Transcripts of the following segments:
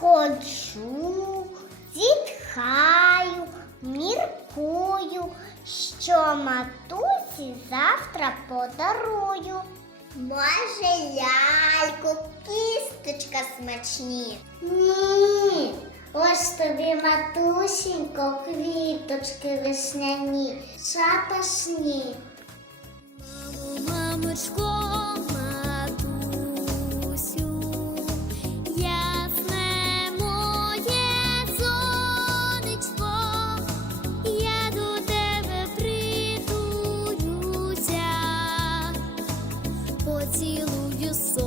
Ходжу, зітхаю, міркую, що матусі завтра подарую. Може, ляльку, кісточка смачні. Ні, ось тобі, матусінько, квіточки весняні, шапашні. Мамочко, поцілую сон.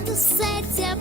Раду серця.